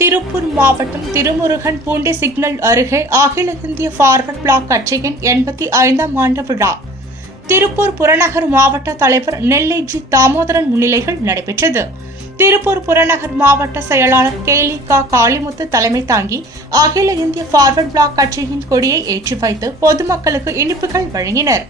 திருப்பூர் மாவட்டம் திருமுருகன் பூண்டி சிக்னல் அருகே அகில இந்திய ஃபார்வர்ட் பிளாக் கட்சியின் எண்பத்தி ஐந்தாம் ஆண்டு விழா. திருப்பூர் புறநகர் மாவட்ட தலைவர் நெல்லை ஜி தாமோதரன் முன்னிலையில் நடைபெற்றது. திருப்பூர் புறநகர் மாவட்ட செயலாளர் கேலி கா காளிமுத்து தலைமை தாங்கி அகில இந்திய ஃபார்வர்ட் பிளாக் கட்சியின் கொடியை ஏற்றி வைத்து பொதுமக்களுக்கு இனிப்புகள் வழங்கினர்.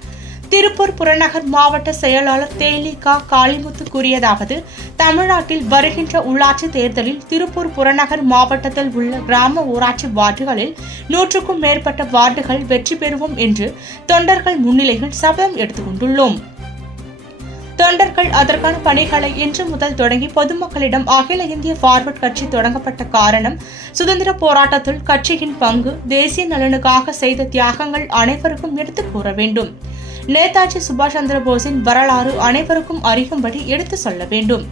திருப்பூர் புறநகர் மாவட்ட செயலாளர் தேலிகா காளிமுத்து கூறியதாவது தமிழ்நாட்டில் வருகின்ற உள்ளாட்சி தேர்தலில் திருப்பூர் புறநகர் மாவட்டத்தில் உள்ள கிராம ஊராட்சி வார்டுகளில் நூற்றுக்கும் மேற்பட்ட வார்டுகள் வெற்றி பெறுவோம் என்று தொண்டர்கள் முன்னிலையில் சபதம் எடுத்துக்கொண்டுள்ளோம் தொண்டர்கள் அதற்கான பணிகளை இன்று முதல் தொடங்கி பொதுமக்களிடம் அகில இந்திய ஃபார்வர்ட் கட்சி தொடங்கப்பட்ட காரணம் சுதந்திர போராட்டத்தில் கட்சியின் பங்கு தேசிய நலனுக்காக செய்த தியாகங்கள் அனைவருக்கும் எடுத்துக் கூற வேண்டும். நேதாஜி சுபாஷ் சந்திர போஸின் வரலாறு அனைவருக்கும் அறியும்படி எடுத்து சொல்ல வேண்டும்.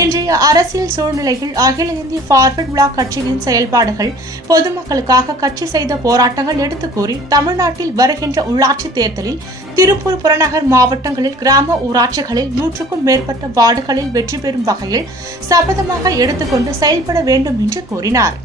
இன்றைய அரசியல் சூழ்நிலையில் அகில இந்திய ஃபார்வர்ட் பிளாக் கட்சியின் செயல்பாடுகள் பொதுமக்களுக்காக கட்சி செய்த போராட்டங்கள் எடுத்து கூறி தமிழ்நாட்டில் வருகின்ற உள்ளாட்சி தேர்தலில் திருப்பூர் புறநகர் மாவட்டங்களில் கிராம ஊராட்சிகளில் நூற்றுக்கும் மேற்பட்ட வார்டுகளில் வெற்றி பெறும் வகையில் சபதமாக எடுத்துக்கொண்டு செயல்பட வேண்டும் என்று கூறினார்.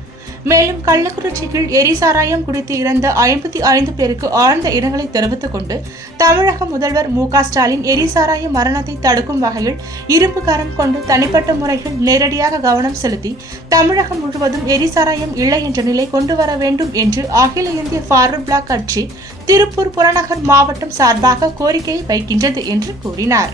மேலும் கள்ளக்குறிச்சியில் எரிசாராயம் குடித்து இறந்த ஐம்பத்தி ஐந்து பேருக்கு ஆழ்ந்த இரங்கலை தெரிவித்துக் கொண்டு தமிழக முதல்வர் மு ஸ்டாலின் எரிசாராய மரணத்தை தடுக்கும் வகையில் இரும்பு கரம் கொண்டு தனிப்பட்ட முறையில் நேரடியாக கவனம் செலுத்தி தமிழகம் முழுவதும் எரிசாராயம் இல்லை என்ற நிலை கொண்டு வர வேண்டும் என்று அகில இந்திய ஃபார்வர்ட் பிளாக் கட்சி திருப்பூர் புறநகர் மாவட்டம் சார்பாக கோரிக்கையை வைக்கின்றது என்று கூறினார்.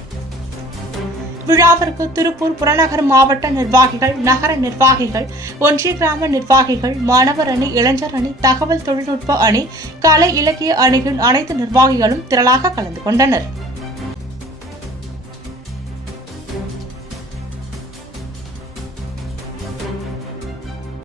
விழாவிற்கு திருப்பூர் புறநகர் மாவட்ட நிர்வாகிகள் நகர நிர்வாகிகள் ஒன்றிய கிராம நிர்வாகிகள் மாணவர் அணி இளைஞர் அணி தகவல் தொழில்நுட்ப அணி கலை இலக்கிய அணியின் அனைத்து நிர்வாகிகளும் திரளாக கலந்து கொண்டனர்.